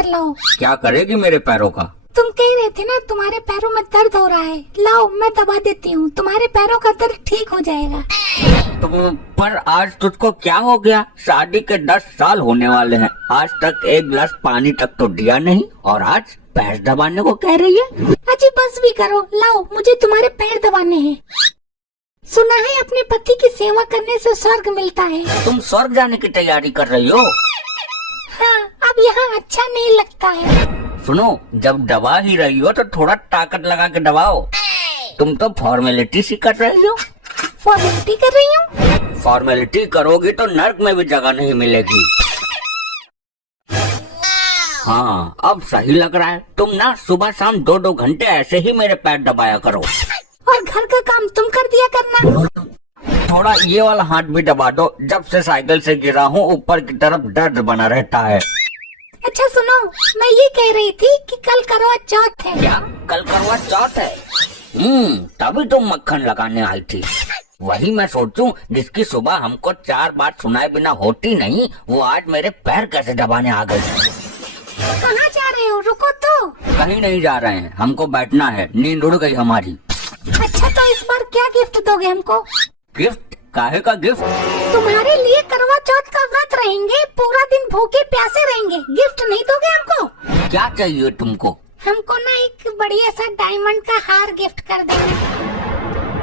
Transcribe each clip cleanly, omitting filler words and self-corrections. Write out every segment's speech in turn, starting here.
कर लो। क्या करेगी मेरे पैरों का? तुम कह रहे थे ना तुम्हारे पैरों में दर्द हो रहा है, लाओ मैं दबा देती हूँ, तुम्हारे पैरों का दर्द ठीक हो जाएगा। पर आज तुझको क्या हो गया? शादी के 10 साल होने वाले हैं, आज तक एक गिलास पानी तक तो दिया नहीं और आज पैर दबाने को कह रही है। अजी बस भी करो, लाओ मुझे तुम्हारे पैर दबाने हैं। सुना है अपने पति की सेवा करने से स्वर्ग मिलता है। तुम स्वर्ग जाने की तैयारी कर रही हो? हाँ, अब यहाँ अच्छा नहीं लगता है। सुनो, जब दबा ही रही हो तो थोड़ा ताकत लगा के दबाओ। तुम तो फॉर्मेलिटी सी कर रही हो। फॉर्मेलिटी कर रही हूँ? फॉर्मेलिटी करोगी तो नर्क में भी जगह नहीं मिलेगी। हाँ, अब सही लग रहा है। तुम ना सुबह शाम 2-2 घंटे ऐसे ही मेरे पैर दबाया करो। और घर का काम तुम कर दिया करना। थोड़ा ये वाला हाथ भी दबा दो, जब से साइकिल से गिरा हूँ ऊपर की तरफ दर्द बना रहता है। अच्छा सुनो, मैं ये कह रही थी कि कल करवा चौथ है। क्या कल करवा चौथ है? तभी तुम मक्खन लगाने आई थी। वही मैं सोचूं, जिसकी सुबह हमको 4 बात सुनाए बिना होती नहीं, वो आज मेरे पैर कैसे दबाने आ गई। कहाँ जा रहे हो? रुको तो। कहीं नहीं जा रहे हैं, हमको बैठना है, नींद उड़ गई हमारी। अच्छा तो इस बार क्या गिफ्ट दोगे हमको? गिफ्ट? काहे का गिफ्ट? तुम्हारे लिए करवा चौथ का व्रत रहेंगे, पूरा दिन भूखे प्यासे रहेंगे, गिफ्ट नहीं दोगे हमको? क्या चाहिए तुमको? हमको ना एक बढ़िया सा डायमंड का हार गिफ्ट कर देना।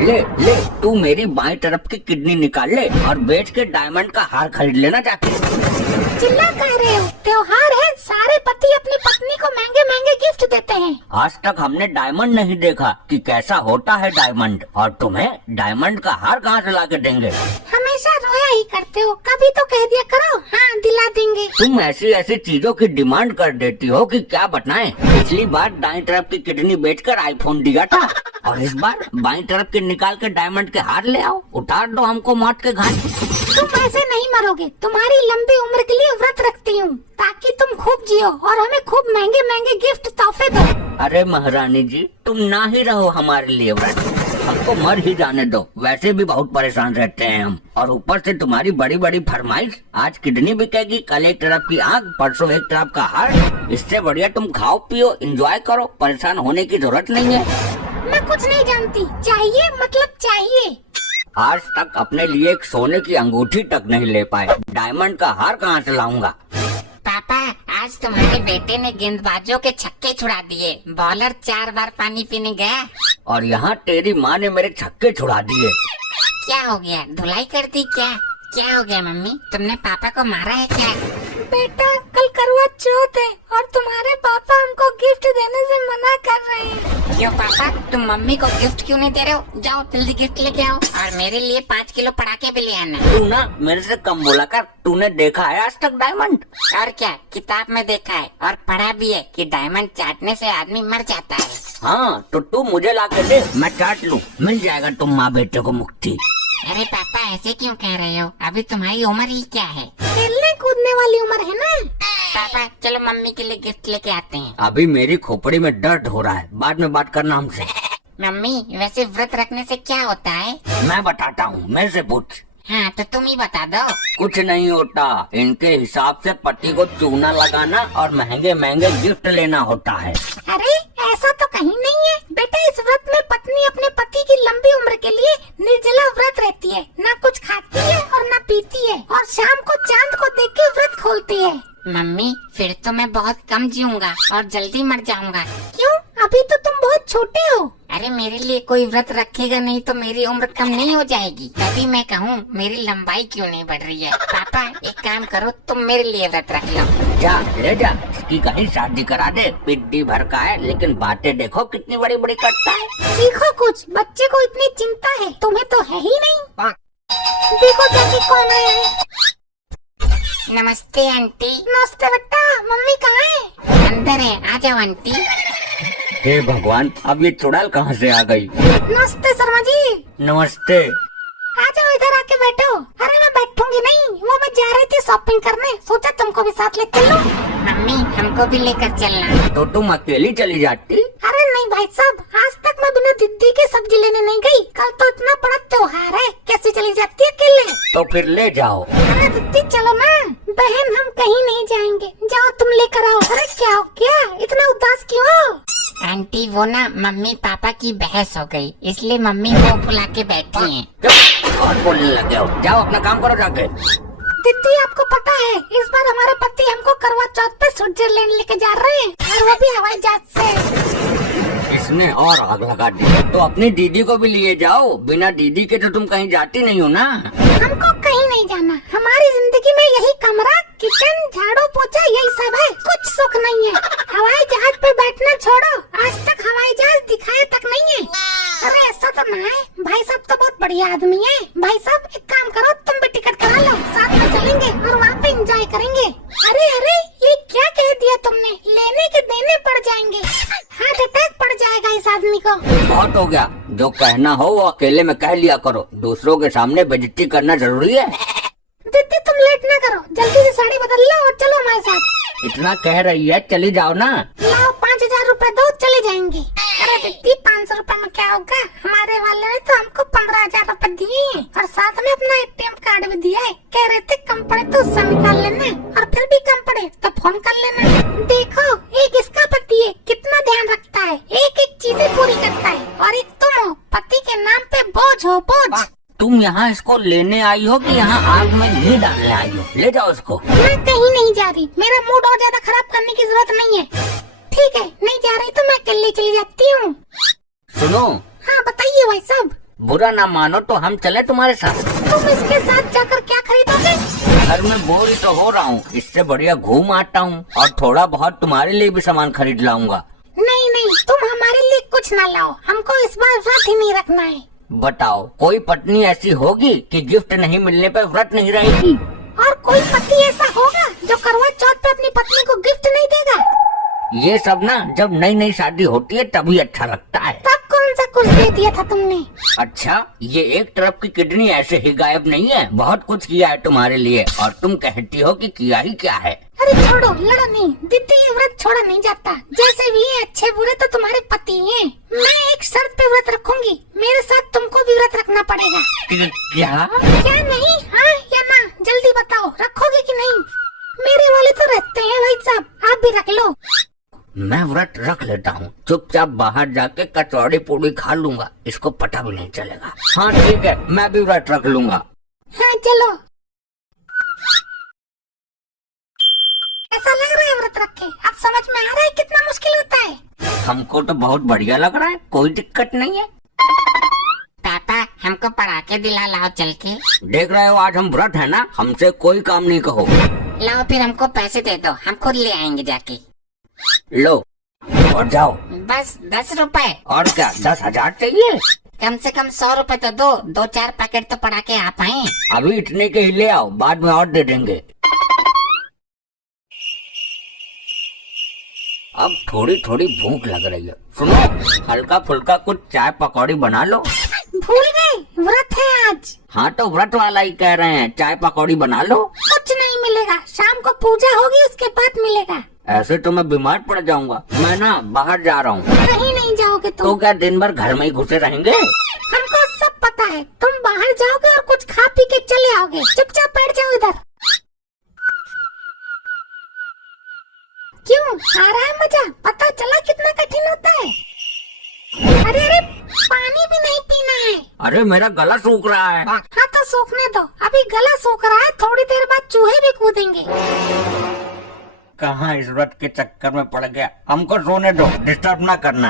ले ले, तू मेरी बाएं तरफ की किडनी निकाल ले और बेच के डायमंड का हार खरीद लेना चाहती है। चिल्ला कह रहे हो? त्योहार है, सारे पति अपनी पत्नी को महंगे महंगे गिफ्ट देते हैं। आज तक हमने डायमंड नहीं देखा कि कैसा होता है डायमंड, और तुम्हें डायमंड का हार कहाँ से ला के देंगे? हमेशा रोया ही करते हो, कभी तो कह दिया करो हाँ दिला देंगे। तुम ऐसी ऐसी चीजों की डिमांड कर देती हो कि क्या बताएं। पिछली बार दाईं तरफ की किडनी बेचकर आईफोन दिया था, और इस बार बाईं तरफ की निकाल के डायमंड के हार ले आओ। उतार दो हमको मौत के घाट। तुम ऐसे नहीं मरोगे, तुम्हारी लंबी उम्र के लिए व्रत रखती हूँ ताकि तुम खूब जियो और हमें खूब महंगे महंगे गिफ्ट तोहफे दो। अरे महारानी जी, तुम ना ही रहो हमारे लिए व्रत, हमको मर ही जाने दो। वैसे भी बहुत परेशान रहते हैं हम, और ऊपर से तुम्हारी बड़ी बड़ी फरमाइश। आज किडनी बिकेगी, कल एक तरफ की आग, परसों एक तरफ का हार। इससे बढ़िया तुम खाओ पियो एंजॉय करो, परेशान होने की जरूरत नहीं है। मैं कुछ नहीं जानती, चाहिए मतलब चाहिए। आज तक अपने लिए एक सोने की अंगूठी तक नहीं ले पाए, डायमंड का हार कहाँ से लाऊंगा? पापा, आज तुम्हारे बेटे ने गेंदबाजों के छक्के छुड़ा दिए, बॉलर 4 बार पानी पीने गया। और यहाँ तेरी माँ ने मेरे छक्के छुड़ा दिए। क्या हो गया? धुलाई कर दी क्या? क्या हो गया मम्मी, तुमने पापा को मारा है क्या? बेटा कल करवा चौथ है और तुम्हारे पापा हमको गिफ्ट देने से मना कर रहे हैं। क्यों पापा, तुम मम्मी को गिफ्ट क्यों नहीं दे रहे हो? जाओ जल्दी गिफ्ट लेके आओ, और मेरे लिए 5 किलो पटाखे भी ले आना। तू ना मेरे से कम बोला कर। तूने देखा है आज तक डायमंड? और क्या, किताब में देखा है और पढ़ा भी है कि डायमंड चाटने से आदमी मर जाता है। हाँ तो तू मुझे ला के दे, मैं चाट लूँ, मिल जाएगा तुम माँ बेटे को मुक्ति। अरे पापा ऐसे क्यों कह रहे हो? अभी तुम्हारी उम्र ही क्या है? खेलने कूदने वाली उम्र है ना। पापा चलो मम्मी के लिए गिफ्ट लेके आते हैं। अभी मेरी खोपड़ी में दर्द हो रहा है, बाद में बात करना हमसे। मम्मी वैसे व्रत रखने से क्या होता है? मैं बताता हूँ, मेरे से पूछ। हाँ तो तुम ही बता दो। कुछ नहीं होता, इनके हिसाब से पति को चूना लगाना और महंगे महंगे गिफ्ट लेना होता है। अरे ऐसा तो कहीं नहीं है बेटा, इस व्रत में पत्नी अपने पति की लंबी उम्र के लिए निर्जला व्रत रहती है, ना कुछ खाती है और ना पीती है, और शाम को चांद को देख के व्रत खोलती है। मम्मी फिर तो मैं बहुत कम जीऊंगा और जल्दी मर जाऊंगा। क्यों? अभी तो तुम बहुत छोटे हो। अरे मेरे लिए कोई व्रत रखेगा नहीं तो मेरी उम्र कम नहीं हो जाएगी? तभी मैं कहूँ मेरी लंबाई क्यों नहीं बढ़ रही है। पापा एक काम करो, तुम मेरे लिए व्रत रख लो। जा ले जा, इसकी कहीं शादी करा दे। पिड्डी भर का है लेकिन बातें देखो कितनी बड़ी बड़ी करता है। सीखो कुछ, बच्चे को इतनी चिंता है, तुम्हें तो है ही नहीं। देखो चाची कौन आया है। नमस्ते आंटी। नमस्ते बेटा, मम्मी कहाँ है? अंदर है, आ जाओ आंटी। हे भगवान, अब ये चुड़ैल कहाँ से आ गई? नमस्ते शर्मा जी। नमस्ते। आ जाओ इधर आके बैठो। अरे मैं बैठूंगी नहीं, वो मैं जा रही थी शॉपिंग करने, सोचा तुमको भी साथ ले चलो। मम्मी हमको भी लेकर चलना। तो तुम अकेली चली जाती? अरे नहीं भाई साहब, आज तक मैं बिना दीदी के सब्जी लेने नहीं गई, कल तो इतना बड़ा त्योहार है, कैसे चली जाती है अकेले? तो फिर ले जाओ। अरे दीदी चलो ना, बहन हम कहीं नहीं जाएंगे, जाओ तुम लेकर आओ। अरे क्या हो क्या, इतना उदास क्यों हो? आंटी वो ना मम्मी पापा की बहस हो गई, इसलिए मम्मी मुंह फुला के बैठी हैं। चुप, और बोलने लगे हो। जाओ अपना काम करो जाके। दीदी आपको पता है इस बार हमारे पति हमको करवा चौथ पे स्विट्जरलैंड लेके जा रहे हैं, और वो भी हवाई जहाज से। इसने और आग लगा दी। तो अपनी दीदी को भी लिए जाओ, बिना दीदी के तो तुम कहीं जाती नहीं हो ना। हमको कहीं नहीं जाना, हमारी जिंदगी में यही कमरा, किचन, झाड़ू पोछा यही सब है, कुछ सुख नहीं है। हवाई जहाज पे बैठना छोड़ो, आज तक हवाई जहाज दिखाया तक नहीं है। अरे ऐसा तो ना है, भाई साहब तो बहुत बढ़िया आदमी है। भाई साहब एक काम करो, तुम भी टिकट करा लो, साथ में चलेंगे और वहाँ पे एंजॉय करेंगे। अरे अरे ये क्या कह दिया तुमने, लेने के देने पड़ जाएंगे, हार्ट अटैक पड़ जाएगा इस आदमी को। बहुत हो गया, जो कहना हो वो अकेले में कह लिया करो, दूसरों के सामने बेइज्जती करना जरूरी है। दीदी तुम लेट ना करो, जल्दी से साड़ी बदल लो और चलो हमारे साथ। इतना कह रही है, चली जाओ ना। लाओ 5000 रूपए दो, चले जाएंगे। अरे दीदी 500 रूपए में क्या होगा, हमारे वाले ने तो हमको 15,000 रूपए दिए हैं और साथ में अपना ATM कार्ड भी दिया है। कह रहे थे कम पड़े तो उससे निकाल लेना, और फिर भी कम पड़े तो फोन कर लेना। देखो एक इसका पति है, कितना ध्यान रखता है, एक एक चीजें पूरी करता है, और एक तुम हो, पति के नाम पे बोझ हो बोझ। तुम यहाँ इसको लेने आई हो कि यहाँ आग में घी डालने आई हो? ले जाओ इसको। मैं कहीं नहीं जा रही, मेरा मूड और ज्यादा खराब करने की जरूरत नहीं है। ठीक है नहीं जा रही तो मैं अकेले चली जाती हूँ। सुनो। हाँ बताइए भाई साहब। बुरा ना मानो तो हम चले तुम्हारे साथ। तुम इसके साथ जाकर क्या खरीदोगे? घर में बोर ही तो हो रहा हूँ, इससे बढ़िया घूम आता हूँ और थोड़ा बहुत तुम्हारे लिए भी सामान खरीद लाऊंगा। नहीं नहीं तुम हमारे लिए कुछ ना लाओ, हमको इस बार व्रत ही नहीं रखना है। बताओ कोई पत्नी ऐसी होगी कि गिफ्ट नहीं मिलने पर व्रत नहीं रहेगी? और कोई पति ऐसा होगा जो करवा चौथ पे अपनी पत्नी को गिफ्ट नहीं देगा? ये सब ना जब नई नई शादी होती है तभी अच्छा लगता है। तब कौन सा कुछ दे दिया था तुमने? अच्छा ये एक तरफ की किडनी ऐसे ही गायब नहीं है, बहुत कुछ किया है तुम्हारे लिए और तुम कहती हो कि किया ही क्या है। अरे छोड़ो, लड़ो नहीं दीदी, ये व्रत छोड़ा नहीं जाता। जैसे भी है अच्छे बुरे तो तुम्हारे पति हैं। मैं एक शर्त पे व्रत रखूंगी, मेरे साथ तुमको भी व्रत रखना पड़ेगा। क्या? क्या नहीं, हाँ या ना, जल्दी बताओ रखोगे कि नहीं? मेरे वाले तो रहते हैं भाई साहब, आप भी रख लो। मैं व्रत रख लेता हूँ, चुपचाप बाहर जाके कचौड़ी पूड़ी खा लूंगा, इसको पता भी नहीं चलेगा। हाँ ठीक है, मैं भी व्रत रख लूंगा। हाँ चलो। ऐसा लग रहा है व्रत रख के, अब समझ में आ रहा है कितना मुश्किल होता है। हमको तो बहुत बढ़िया लग रहा है, कोई दिक्कत नहीं है। पापा हमको पटाखे दिला लाओ चल के। देख रहे हो आज हम व्रत है ना, हमसे कोई काम नहीं कहो। लाओ फिर हमको पैसे दे दो, हम खुद ले आएंगे जाके। लो और जाओ। बस 10 रुपए। और क्या 10,000 चाहिए? कम से कम 100 रुपए तो दो, 2-4 पैकेट तो पटाखे आ पाए। अभी इतने के ही ले आओ, बाद में और दे देंगे। अब थोड़ी थोड़ी भूख लग रही है, सुनो हल्का फुल्का कुछ चाय पकौड़ी बना लो। भूल गए व्रत है आज। हाँ तो व्रत वाला ही कह रहे हैं, चाय पकौड़ी बना लो। कुछ नहीं मिलेगा, शाम को पूजा होगी उसके बाद मिलेगा। ऐसे तो मैं बीमार पड़ जाऊंगा, मैं ना बाहर जा रहा हूँ। कहीं नहीं जाओगे तो तुम। क्या दिन भर घर में ही घुसे रहेंगे? हमको सब पता है, तुम बाहर जाओगे और कुछ खा पी के चले आओगे। चुपचाप बैठ जाओ इधर। क्यों आ रहा है मजा? पता चला कितना कठिन होता है। अरे अरे पानी भी नहीं पीना है। अरे मेरा गला सूख रहा है। हाँ तो सूखने दो, अभी गला सूख रहा है, थोड़ी देर बाद चूहे भी कूदेंगे। कहाँ इस व्रत के चक्कर में पड़ गया, हमको सोने दो, डिस्टर्ब ना करना।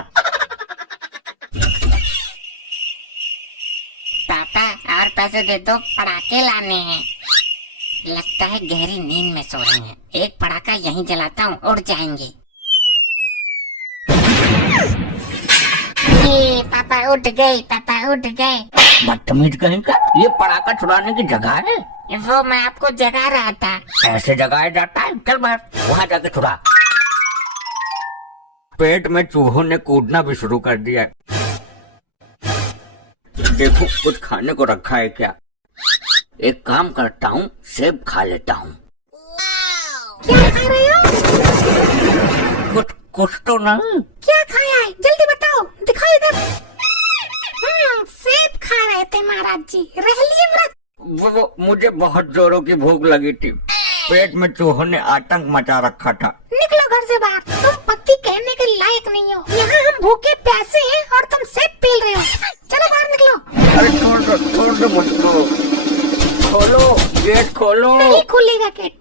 पापा और पैसे दे दो, पटाखे लाने हैं। लगता है गहरी नींद में सो रहे हैं, एक पटाखा यहीं जलाता हूँ, उड़ जाएंगे। ये पापा उठ गए, पापा उठ गए। बदतमीज कहीं का, ये पटाखा छुड़ाने की जगह है? वो मैं आपको जगा रहा था। ऐसे जगाया जाता है? चल बाहर, वहाँ जाके छुड़ा। पेट में चूहों ने कूदना भी शुरू कर दिया। देखो कुछ खाने को रखा है क्या? एक काम करता हूँ, सेब खा लेता हूँ। क्या खा रहे हो? कुछ तो नहीं। क्या खाया है जल्दी बताओ, दिखाओ इधर। सेब खा रहे थे महाराज जी, रह लिए व्रत। वो मुझे बहुत जोरों की भूख लगी थी। पेट में चूहों ने आतंक मचा रखा था। निकलो घर से बाहर, तुम पति कहने के लायक नहीं हो। यहाँ हम भूखे प्यासे हैं और तुम सेब पील रहे हो। चलो बाहर निकलो। अरे छोड़ दो मुझको। खोलो, गेट खोलो। नहीं खुलेगा गेट।